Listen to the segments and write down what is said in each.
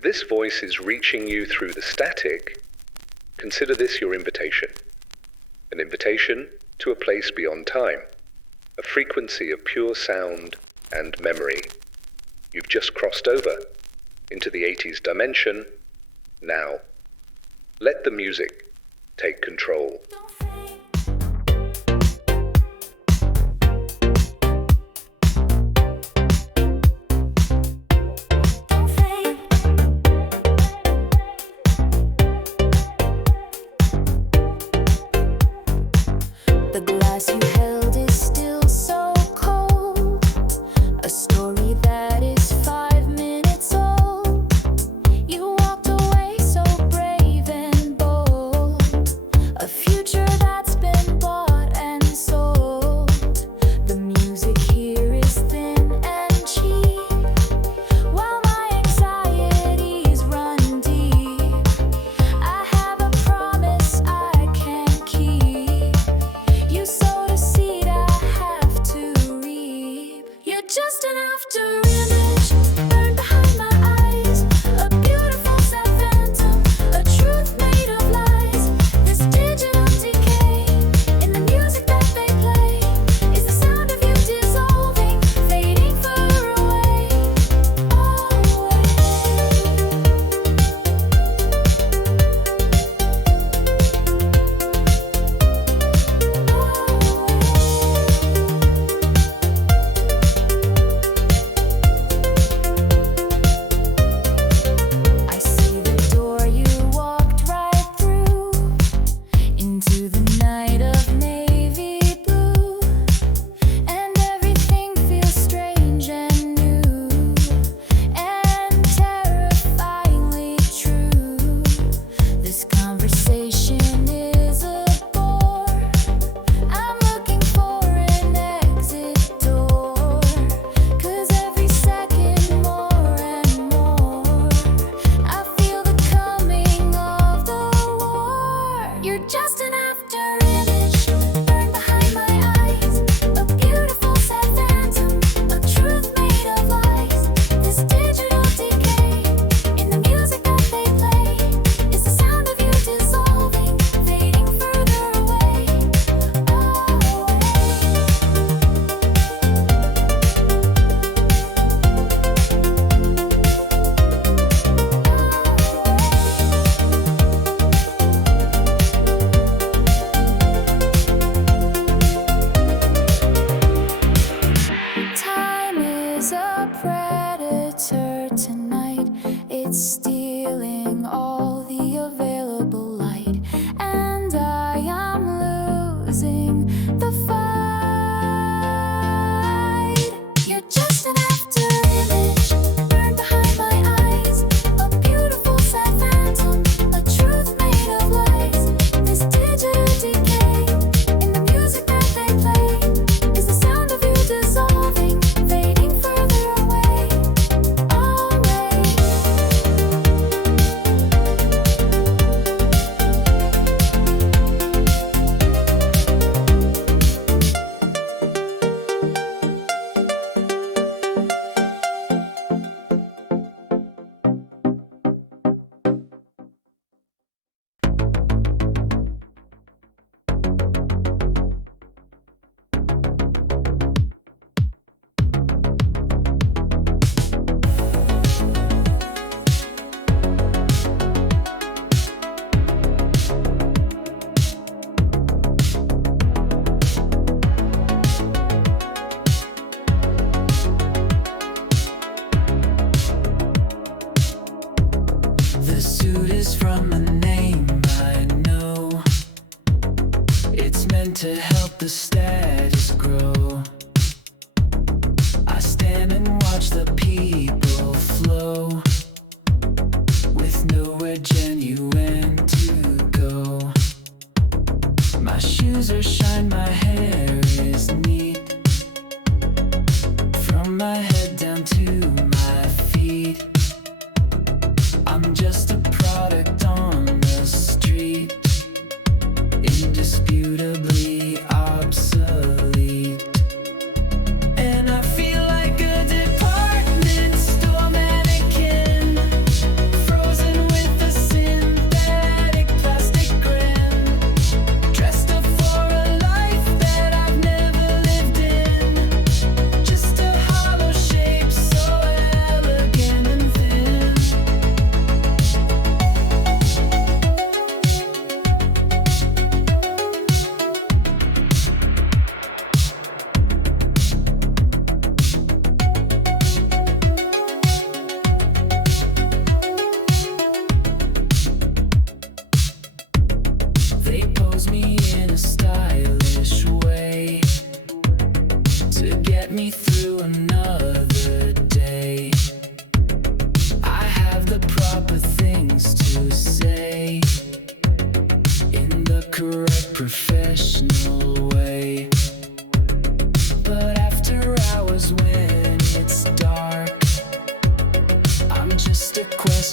If this voice is reaching you through the static, consider this your invitation. An invitation to a place beyond time, a frequency of pure sound and memory. You've just crossed over into the 80s dimension. Now, let the music take control. To help the status grow, I stand and watch the people flow, with nowhere genuine to go. My shoes are shine, my hair is neat, from my head down to my feet. I'm just a product on the street, indisputably obsolete.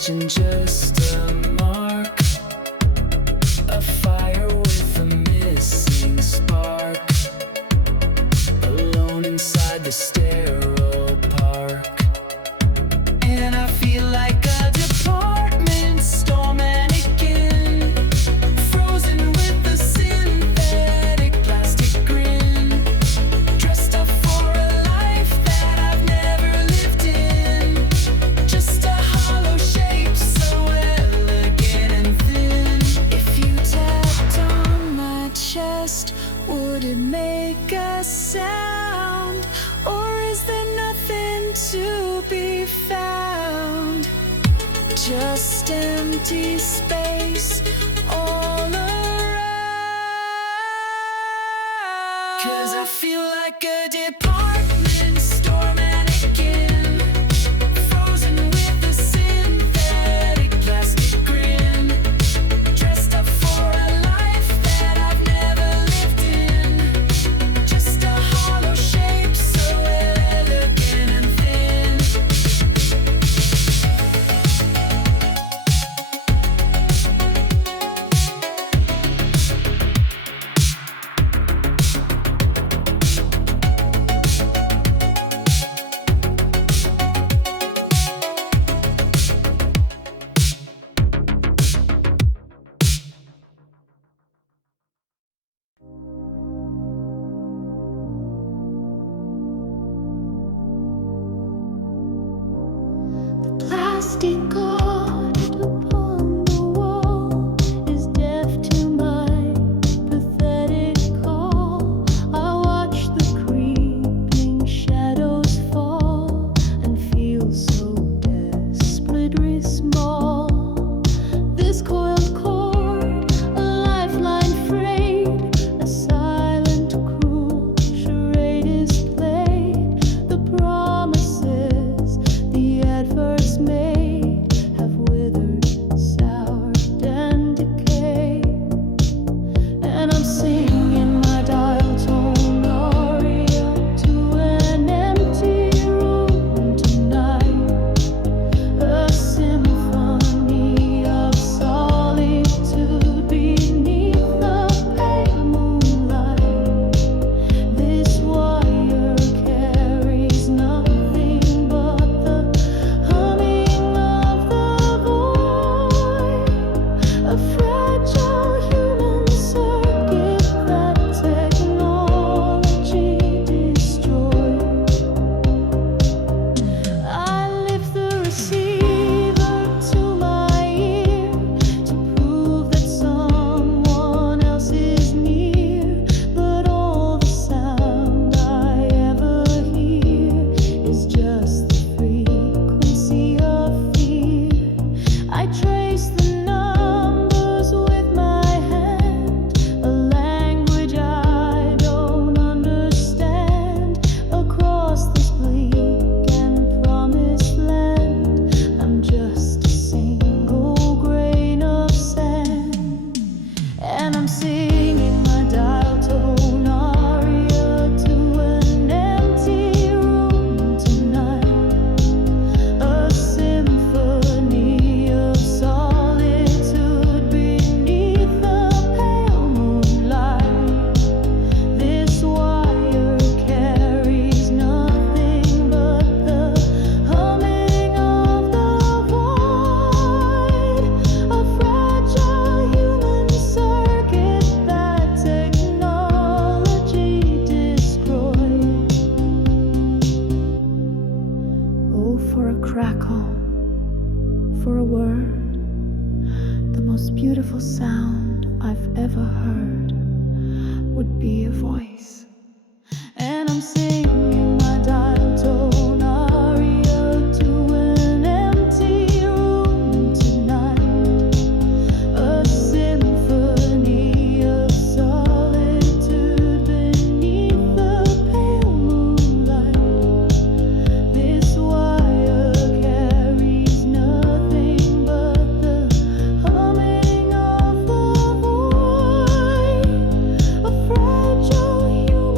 imagine just a mark, a fire with a missing spark, alone inside the sterile park. And I feel like a department store mannequin, frozen with a synthetic plastic grin, dressed up for a life that I've never lived in, just a hollow shape so elegant and thin. If you tapped on my chest, would it make a sound, or is there nothing to be found? Just empty space all around. 'Cause I feel like a department store mannequin, frozen with a synthetic plastic grin, dressed up for a life that I've never lived in, just a hollow shape so elegant and thin. Plastic god upon the wall is deaf to my pathetic call. I watch the creeping shadows fall and feel so desperately small. This coiled cord, a lifeline frayed, a silent, cruel charade is played. The promises the adverts made have withered, soured, and decayed. And I'm singing my dial tone aria to an empty room tonight, a symphony of solitude beneath the pale moonlight. This wire carries nothing but the humming of the void, a fragile human circuit that technology destroyed. I lift the receiver to my ear to prove that someone else is near, but all the sound I ever hear is just the frequency of fear. I trace the numbers with my hand, a language I don't understand, across this bleak and promised land. I'm just a single grain of sand, and I'm singing my dial tone aria to an empty room tonight, a symphony of solitude beneath the pale moonlight. This wire carries nothing but the humming of the void, a fragile human circuit that technology destroyed. Oh, for a crackle, for a word, the most beautiful sound I've ever heard would be a voice. And I'm singing my dial tone aria to an empty room tonight, a symphony of solitude beneath the pale moonlight. This wire carries nothing but the humming of the void, a fragile human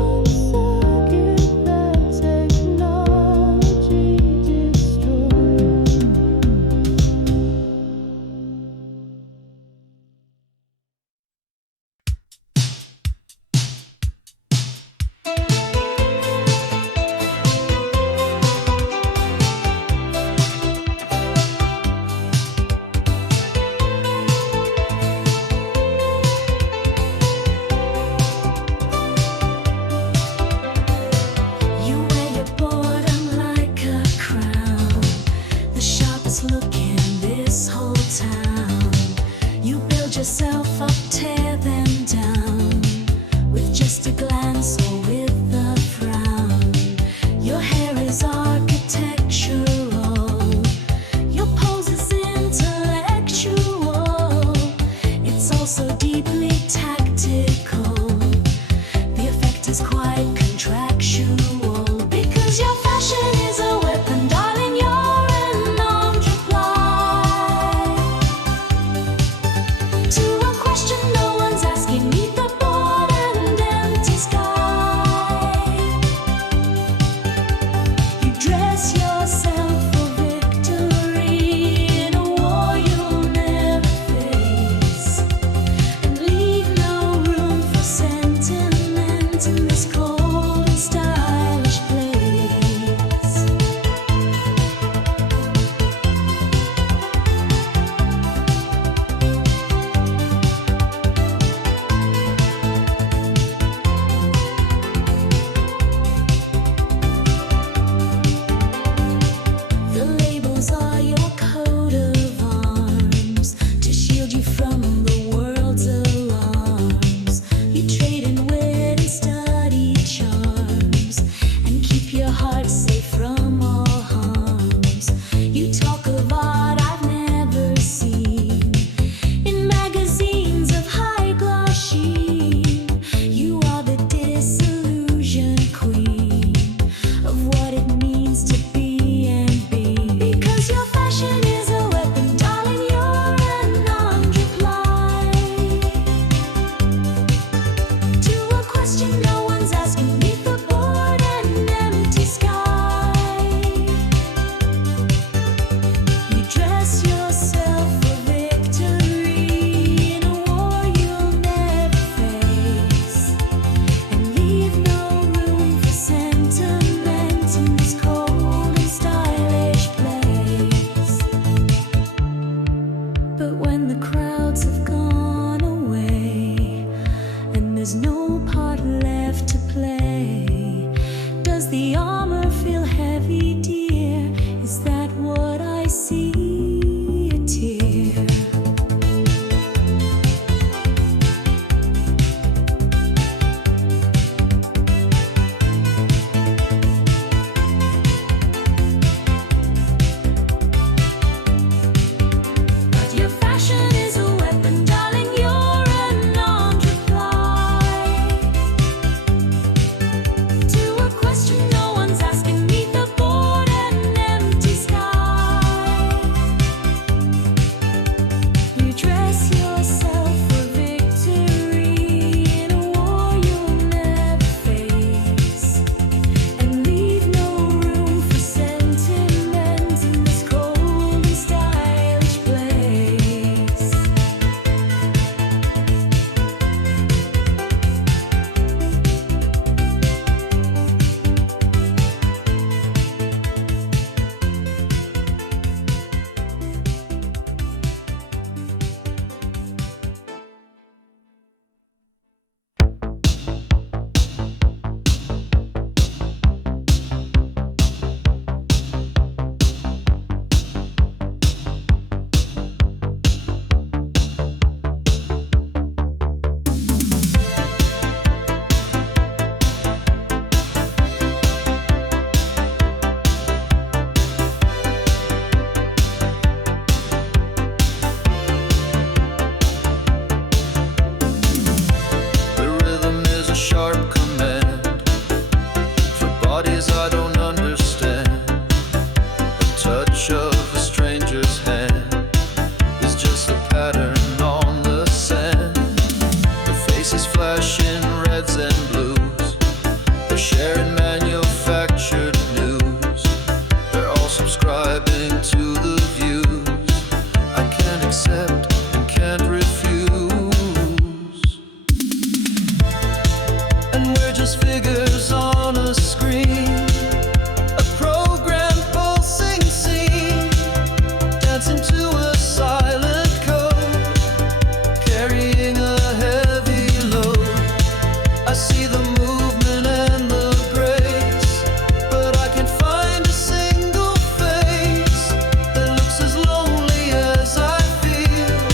yourself up, tear them down with just a glance or with a frown. Your hair is architectural, your pose is intellectual, it's also deeply tactical. The effect is quite contractual because your fashion is a weapon, darling. You're an armed reply to a question no one's asking. Meet the bored and empty sky. You dress yourself for victory in a war you'll never face, and leave no room for sentiment in this cold and stylish place. The labels are your coat of arms to shield you from the world's alarms. You trade in wit and study charms and keep your heart safe from all harms. You talk of art I've never seen in magazines of high gloss sheen. You are the disillusion queen of what it means to be and be. Because your fashion is a weapon, darling. You're an armed reply to a question no one's asking. Beneath the bored and empty sky, you dress yourself for victory in a war you'll never face, and leave no room for sentiment in this cold and stylish place. But when the crowds have gone away and there's no part left to play, does the armor feel heavy, dear? Is that what I see? A tear. But your fashion is a weapon, darling. You're an armed reply to a question no one's asking. Meet the bored and empty sky. You dress yourself for victory in a war you'll never face, and leave no room for sentiment in this cold and stylish place. The rhythm is a sharp command for bodies I don't understand. A touch of a stranger's hand is just a pattern on the sand. The faces flash in reds and blues. They're sharing manufactured news. They're all subscribing to the views I can't accept and can't refuse. And we're just figures on a screen, a program pulsing scene, dancing to a silent code, carrying a heavy load. I see the movement and the grace, but I can't find a single face that looks as lonely as I feel.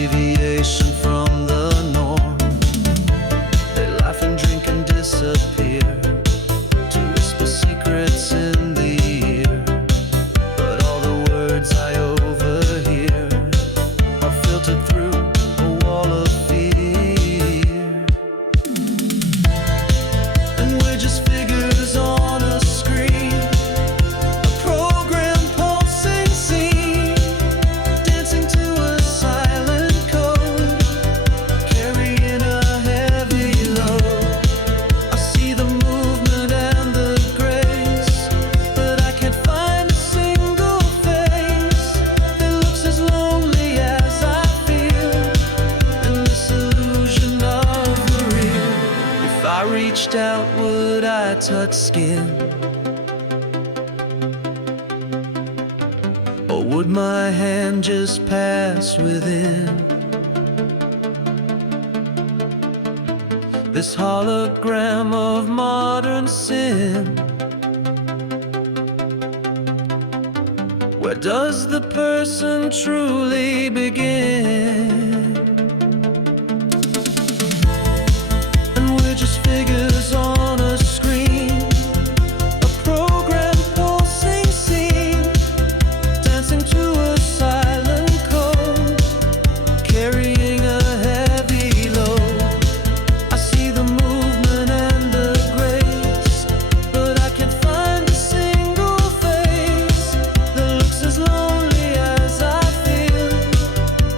deviation from the norm. They laugh and drink and disappear to whisper secrets in the ear. But all the words I overhear are filtered through a wall of fear. And we're just figures on a screen, a program pulsing scene, dancing to a silent code, carrying a heavy load. I see the movement and the grace, but I can't find a single face that looks as lonely as I feel in this illusion of the real. If I reached out, would I touch skin? Or would my hand just pass within this hologram of modern sin? Where does the person truly begin? And we're just figures on a screen, a program pulsing scene, dancing to a silent code, carrying a heavy load. I see the movement and the grace, but I can't find a single face that looks as lonely as I feel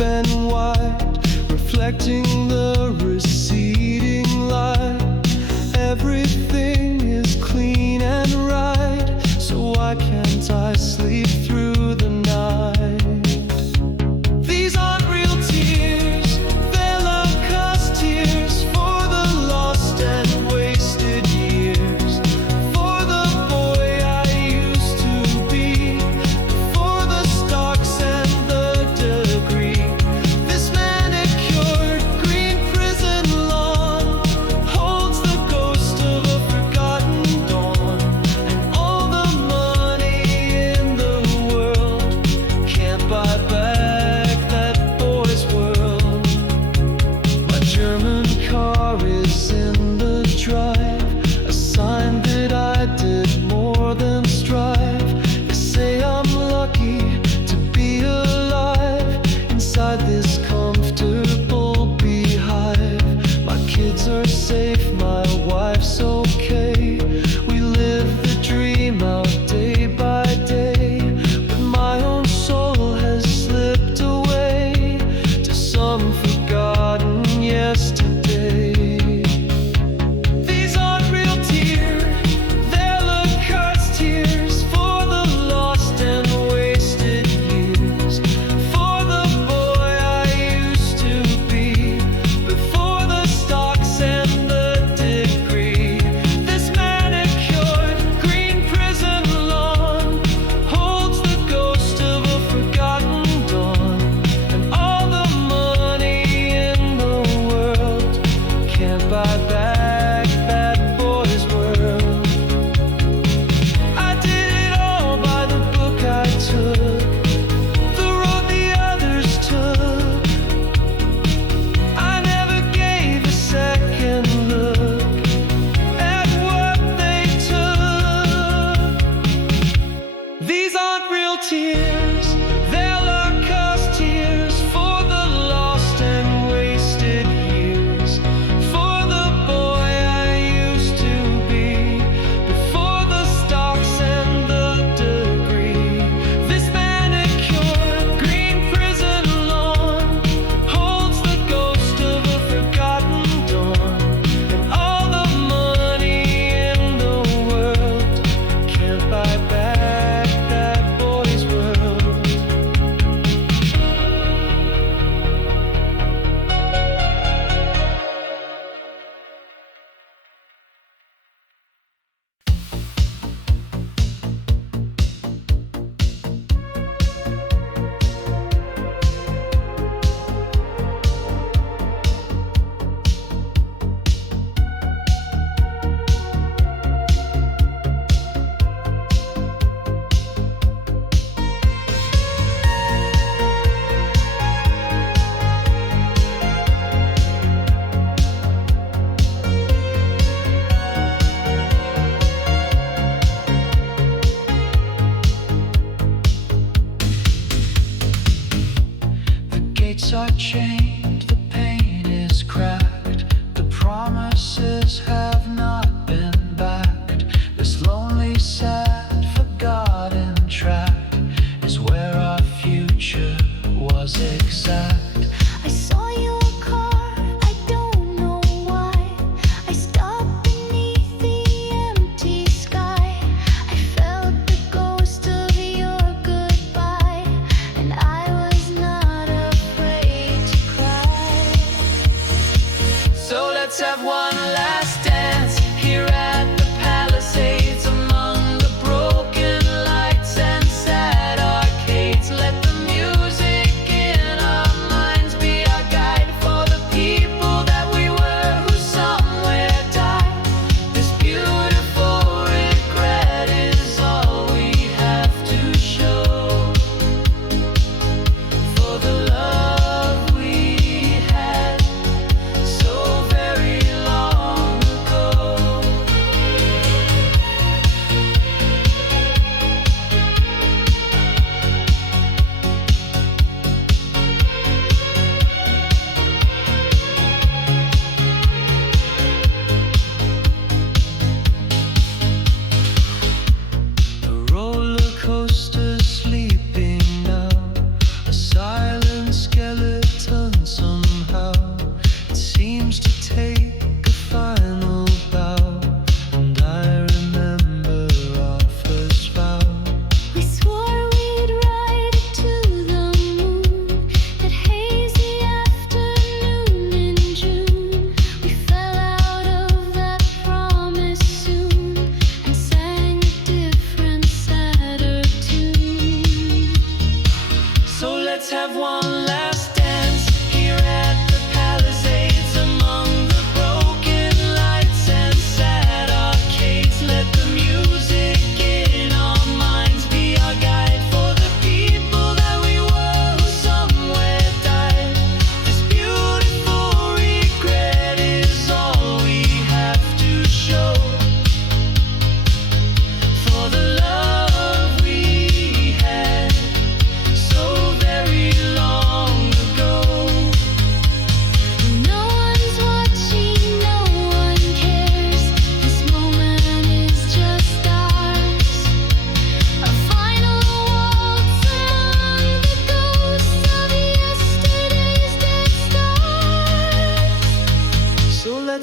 and white, reflecting the receding light. Everything is clean and right, so why can't I sleep through the night? These aren't real tears, they're Lacoste tears for the lost and wasted years, for the boy I used to be, for the stocks and the degree. This manicured green prison lawn holds the ghost of a forgotten dawn, and all the money in the world can't buy back that boy's world. My German car is in the drive, a sign that I did more than strive. They say I'm lucky to be alive inside this comfortable beehive. My kids are safe, my wife's okay. We live the dream out day by day, but my own soul has slipped away to some forgotten yesterday. These aren't real tears, they're Lacoste tears for the lost and wasted years, for the boy I used to be, before the stocks and the degree. This manicured green prison lawn holds the ghost of a forgotten dawn, and all the money in the world can't buy back that boy's world. I did it all by the book I took, the road the others took. I never gave a second look at what they took. These aren't real tears, they're Lacoste tears for the lost and wasted years, for the boy I used to be, before the stocks and the degree. This manicured green prison lawn holds the ghost of a forgotten dawn, and all the money in the world can't buy back that boy's world. The gates are chained, the paint is cracked, the promises have not been backed. This lonely, sad, forgotten track is where our future was exact. I saw your car, I don't know why. I stopped beneath the empty sky. I felt the ghost of your goodbye, and I was not afraid to cry. So let's have one last dance here at the Palisades, among the broken lights and sad arcades. Let the music in our minds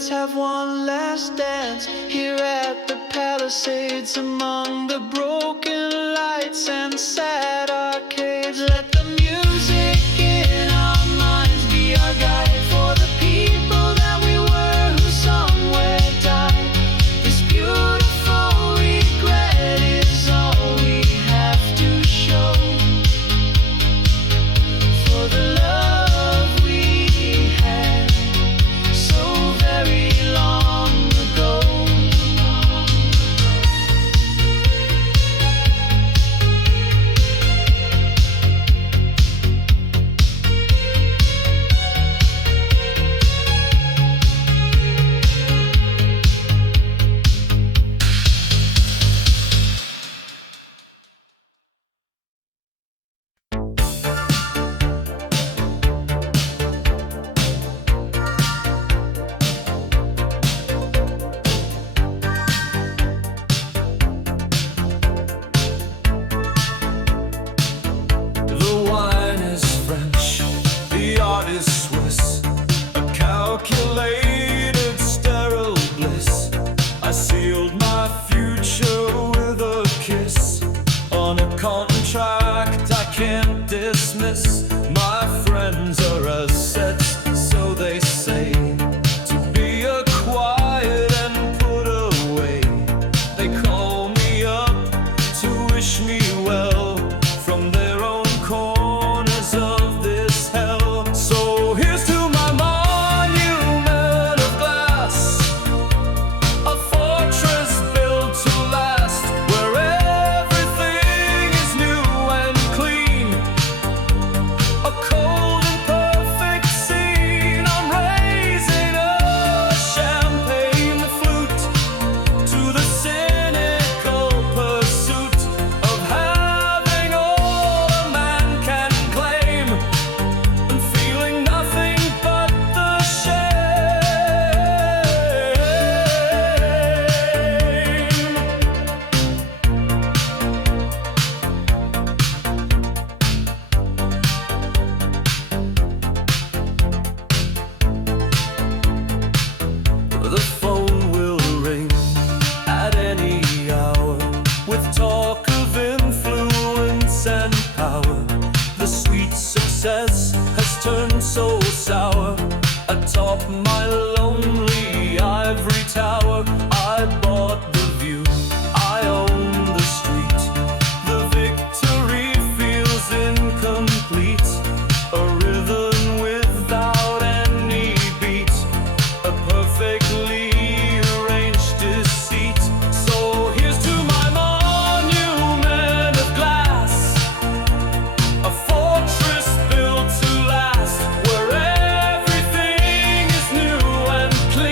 let's have one last dance here at the Palisades, among the broken lights and sad arcades. Let the music in our minds be our guide for the people that we were who somewhere died. This beautiful regret is all we have to show for the love we had so very long ago. The wine is French, the art is Swiss, a calculated sterile bliss. I sealed my future with a kiss on a contract I can't dismiss. My friends are assets, so they say, to be acquired and put away. They call me up to wish me well from their own corners of this hell. So here's to my monument of glass, a fortress built to last, where everything is new and clean, a cold and perfect scene. I'm raising a champagne flute to the cynical pursuit of having all a man can claim, and feeling nothing but the shame. The phone will ring at any hour with talk of influence and power. The sweet success has turned so sour atop my lonely ivory tower. I bought the view, I own the street. The victory feels incomplete, a rhythm without any beat, a perfectly arranged deceit. So here's to my monument of glass, a fortress built to last, where everything is new and clean.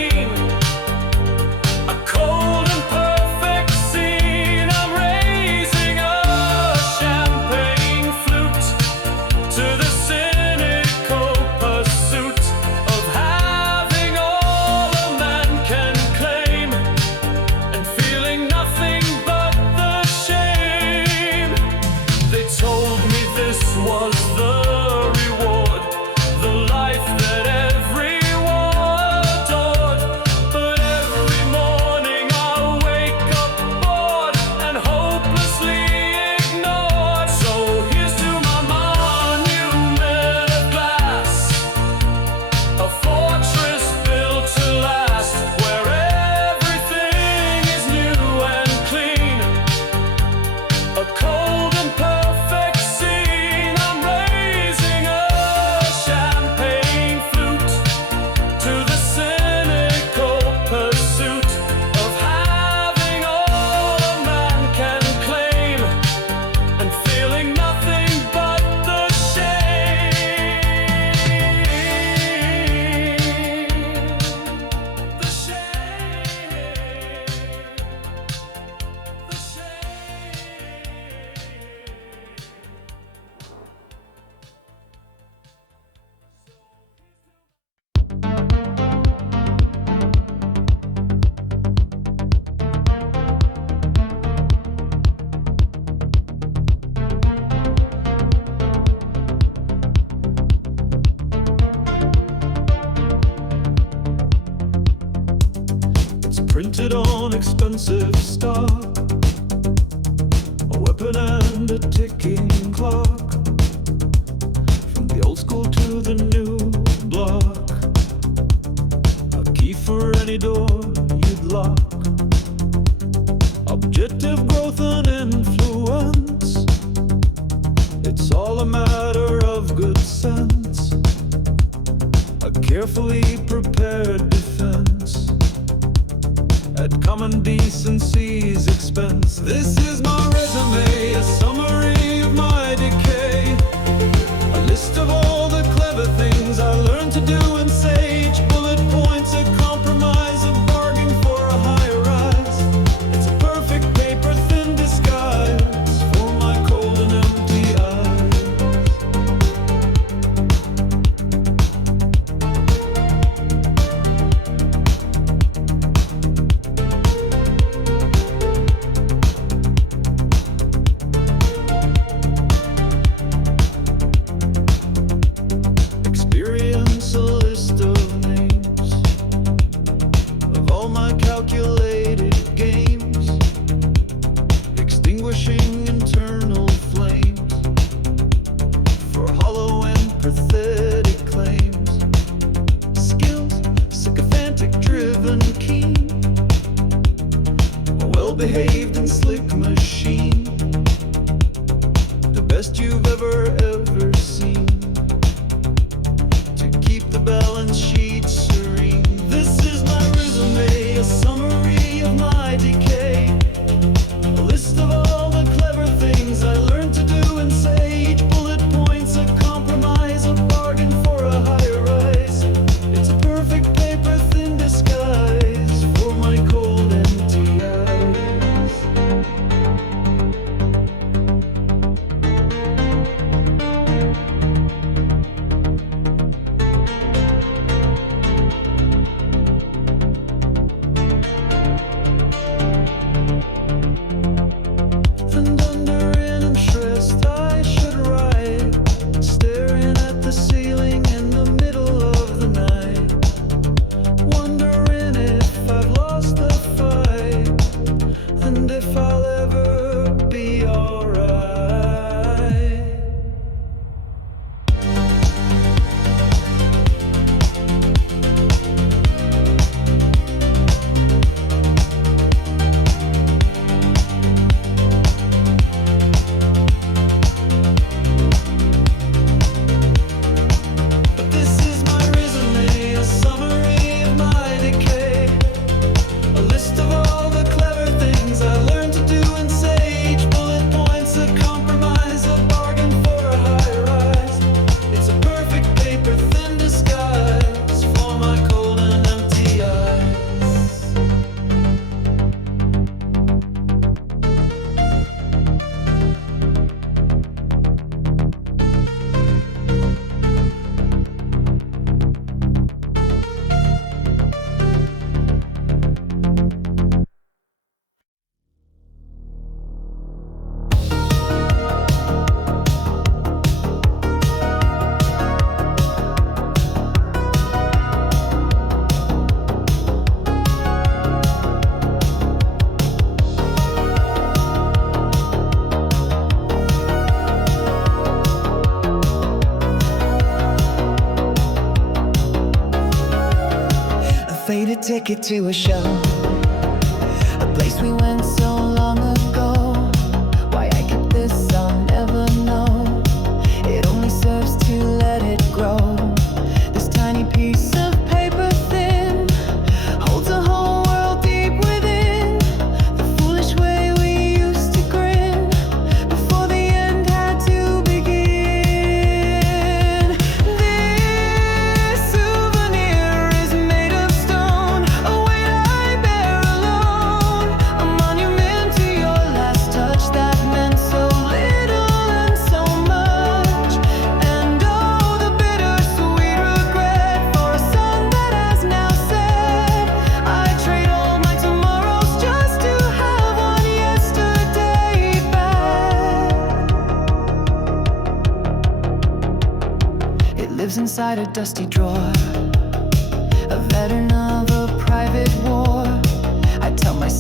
printed on expensive stock, a weapon and a ticking clock, from the old school to the new block, a key for any door you'd lock, objective growth and influence, it's all a matter of good sense, a carefully prepared defense at common decency's expense. This is my resume, a summary of my decay, a list of all the clever things I learned to do and say, each bullet points a compromise, a bargain for a higher rise. It's a perfect paper thin disguise for my cold and empty eyes. Experience a list of names of all my calculated games, extinguishing internal flames for hollow and pathetic claims, skills sycophantic, driven, keen, a well-behaved and slick machine, the best you've ever seen, to keep the balance sheet serene. This is my resume, a summary of my decay, a list of all the clever things I learned to do and say, each bullet points a compromise, a bargain for a higher rise. It's a perfect paper thin disguise for my cold empty eyes. And under interest I should write, staring at the ceiling in the middle of the night, wondering if I've lost the fight, and if I'll ever be alright. But this is my resume, a summary of my decay, a list of all the clever things I learned to do and say, each bullet points a compromise, a bargain for a higher rise. It's a perfect paper thin disguise for my cold and empty eyes. A faded ticket to a show, a place we went so long ago. Why I kept this, I'll never know. It only serves to let it grow. This tiny piece of paper thin holds a whole world deep within. The foolish way we used to grin before the end had to begin. This souvenir is made of stone, a weight I bear alone, a monument to your last touch that meant so little and so much. And oh, the bittersweet regret for a sun that has now set. I trade all my tomorrows just to have one yesterday back. It lives inside a dusty drawer, a veteran of a private war.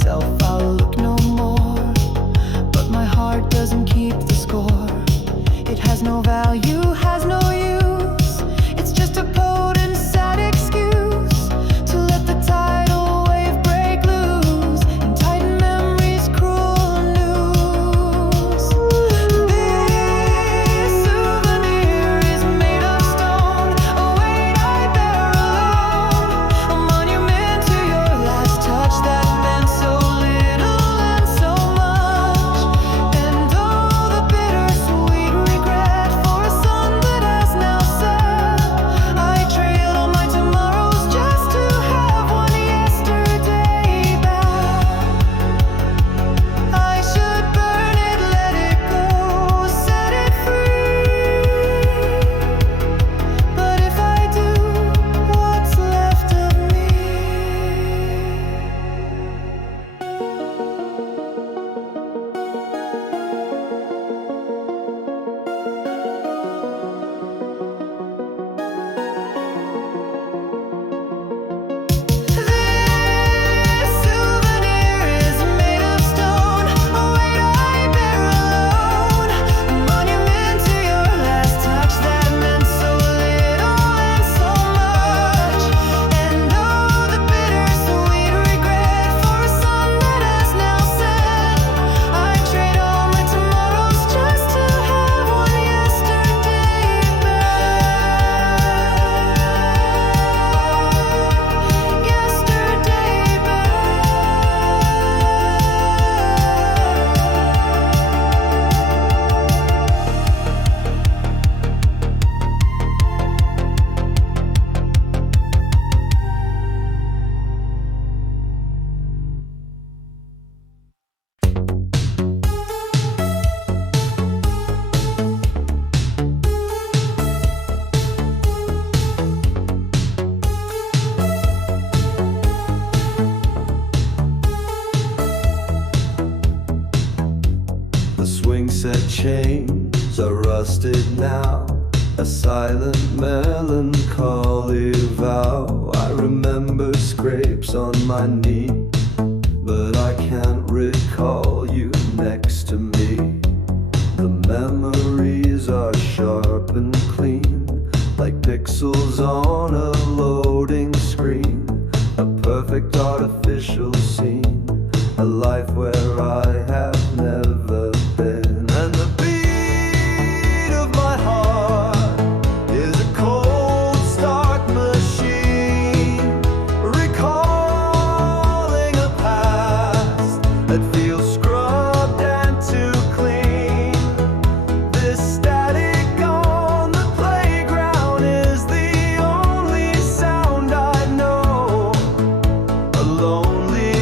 myself, I'll look no more. But my heart doesn't keep the score. It has no value, has no use. It's just a potent, sad excuse to let the tidal wave break loose and tighten memories' cruel news. This souvenir is made of stone, a weight I bear alone, a monument to your last touch that meant so little and so much. And all the bittersweet regret for a sun that has now set. I trade all my tomorrows just to have one yesterday back. I should burn it, let it go, set it free. But if I do, what's left of me? This souvenir is made of stone, a weight I bear alone, a monument to your last touch that meant so little and so much. And oh, the bittersweet regret for a sun that has now set. I trade all my tomorrows just to have one yesterday back. Yesterday back. The swing set chains are rusted now, a silent melancholy vow. I remember scrapes on my knee, but I can't recall you next to me. The memories are sharp and clean, like pixels on a loading screen. A perfect artificial scene, a life where I have never been. And the beat of my heart is a cold start machine, recalling a past that feels scrubbed and too clean. This static on the playground is the only sound I know. A lonely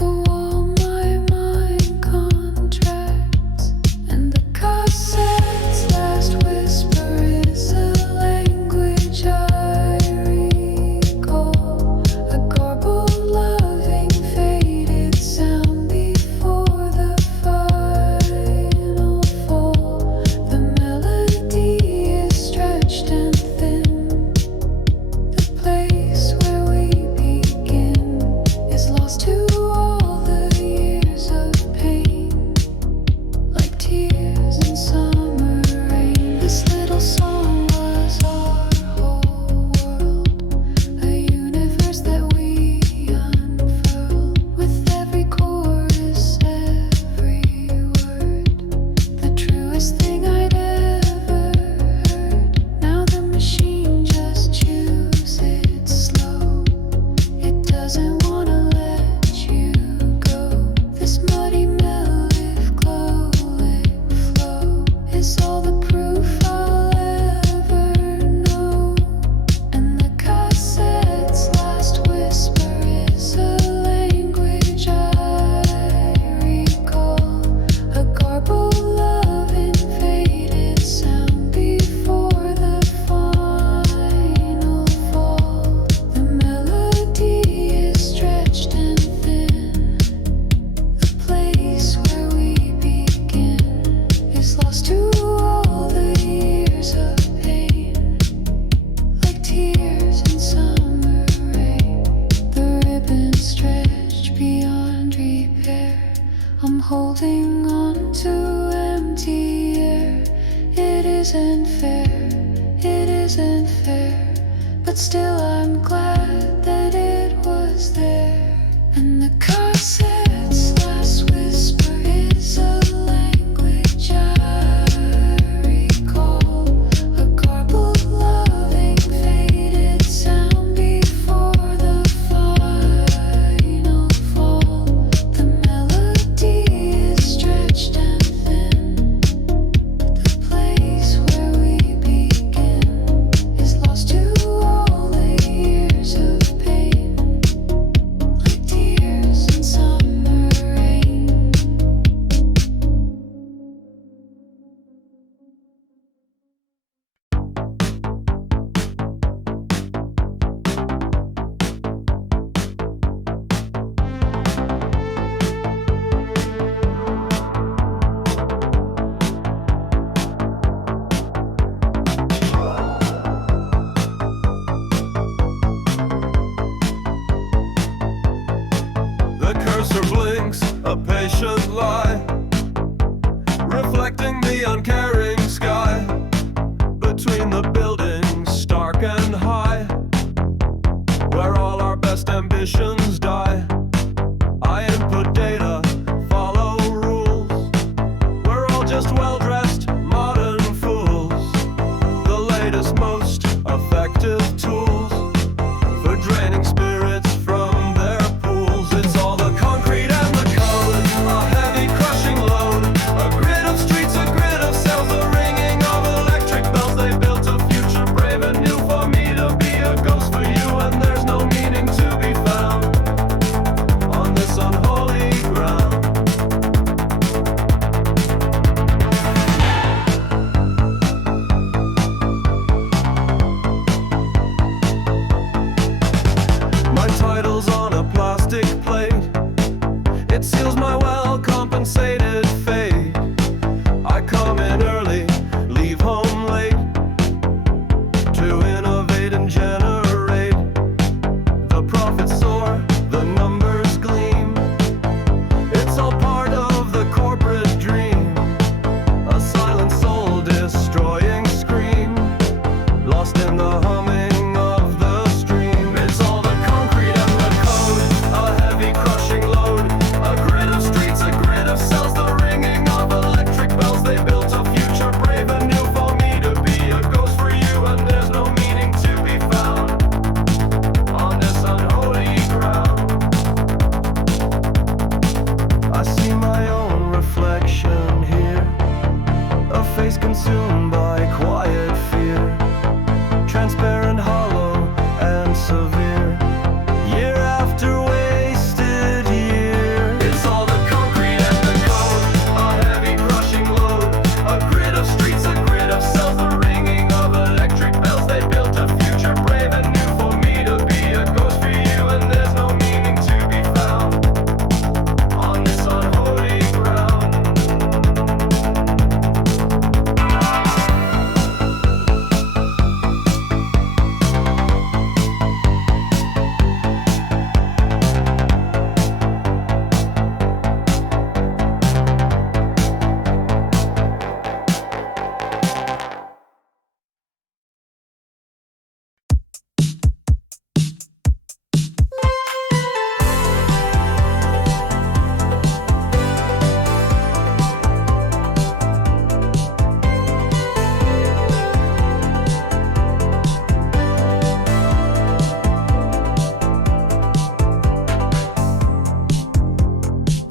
for all my mind contracts, and the cassette's last whisper is a language I recall, a garbled, loving, faded sound before the final fall. The melody is stretched and thin. The place where we begin is lost to all the years of pain, like tears in summer rain. This little song was our whole world, a universe that we unfurled with every chorus, every word, the truest thing I'd ever heard. Now the machine just chews it slow. It doesn't wanna let you go. This muddy melodic glow, flow is all the proof I'll ever know. And the cassette's last whisper is a language I recall, a garbled, loving, faded sound before the final fall. The melody is stretched and thin. The place where we begin is lost to all the years of pain, like tears in summer rain. The ribbon stretched beyond repair. I'm holding on to empty air. It isn't fair, it isn't fair, but still I'm glad that it was there. And the cassette's last whisper is a language I recall, a garbled, loving, faded sound before the final fall. The melody is stretched and thin. The place where we begin is lost to all the years of pain, like tears in summer rain. The cursor blinks, a patient lie, reflecting the uncaring sky. Between the buildings, stark and high, where all our best ambitions die. I input data, follow rules. We're all just well-dressed, modern fools. The latest, most effective tools for draining spirits from their pools. It's all the concrete and the code, a heavy crushing load, a grid of streets, a grid of cells, the ringing of electric bells. They built a future brave and new for me to be a ghost for you, and there's no meaning to be found.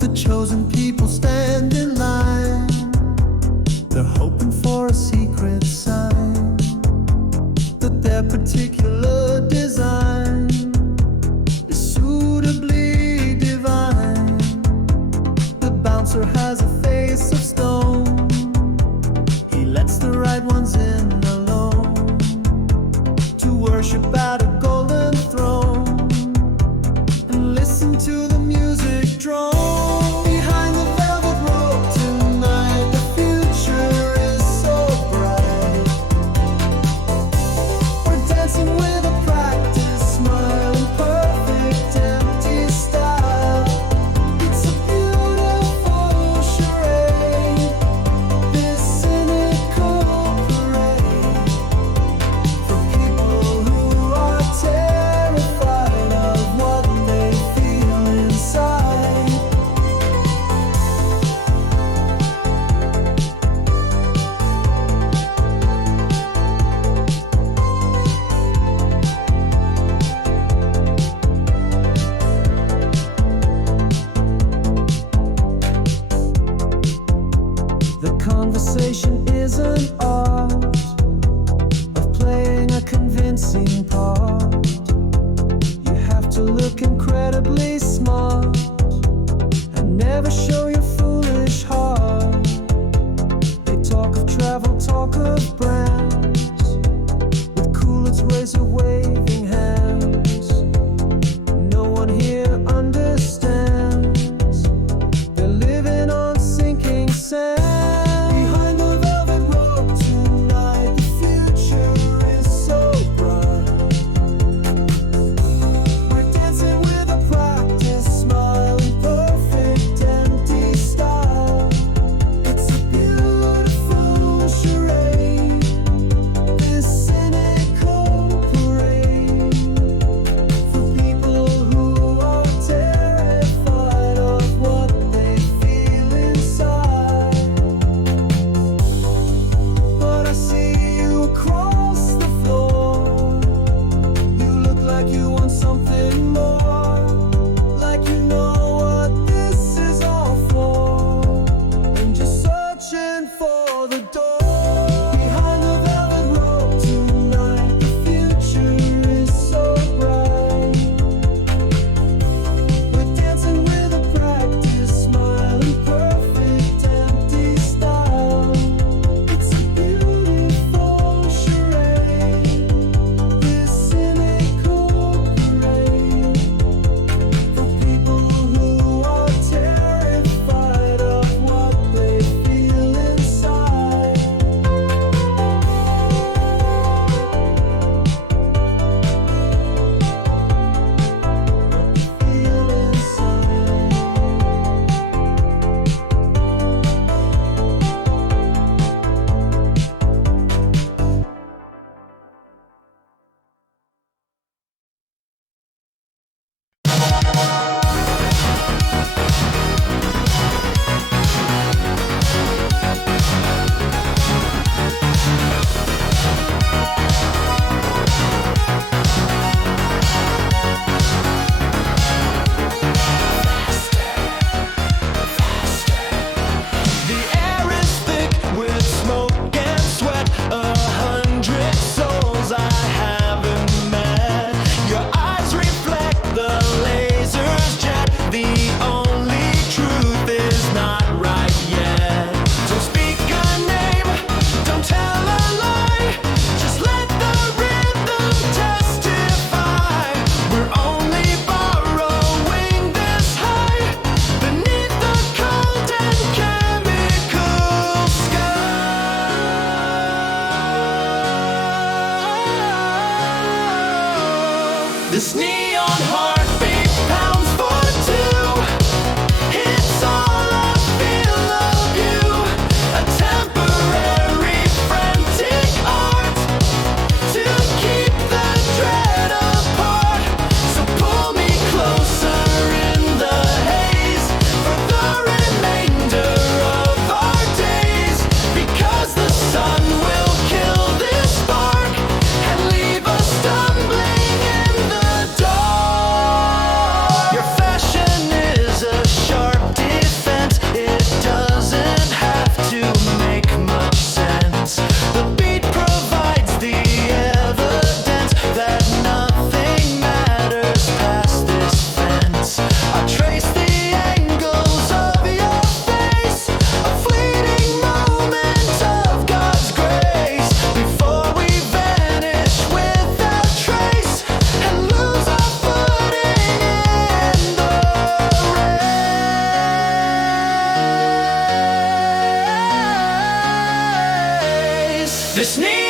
the chosen people stand in line. They're hoping for a secret sign that their particular design is suitably divine. The bouncer has a face of stone. He lets the right ones in alone to worship at a golden throne and listen to the music drone. Behind the velvet rope tonight, the future is so bright. We're dancing with a practice smile and perfect empty style. It's a beautiful charade, this cynical parade for people who are terrified of what they feel inside. The conversation is an art of playing a convincing part. You have to look incredibly smart and never show your foolish heart. They talk of travel, talk of brands with coolers, razor waving hands. No one here understands. They're living on sinking sand. Behind the velvet rope This need